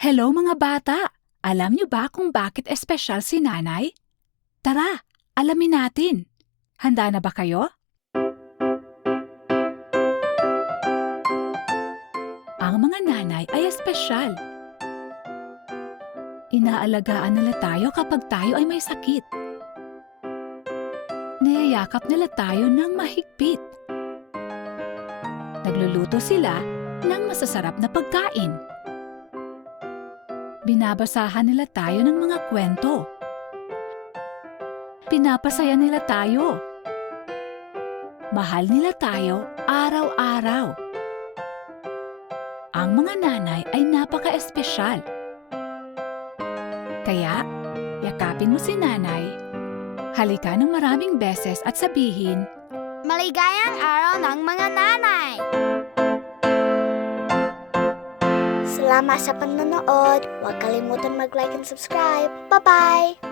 Hello mga bata! Alam niyo ba kung bakit espesyal si nanay? Tara, alamin natin. Handa na ba kayo? Ang mga nanay ay espesyal. Inaalagaan nila tayo kapag tayo ay may sakit. Niyayakap nila tayo ng mahigpit. Nagluluto sila ng masasarap na pagkain. Binabasahan nila tayo ng mga kwento. Pinapasaya nila tayo. Mahal nila tayo araw-araw. Ang mga nanay ay napaka-espesyal. Kaya, yakapin mo si nanay, halika ng maraming beses at sabihin, Maligayang araw ng mga nanay! Salamat sa panonood. Huwag kalimutan mag-like and subscribe. Bye-bye!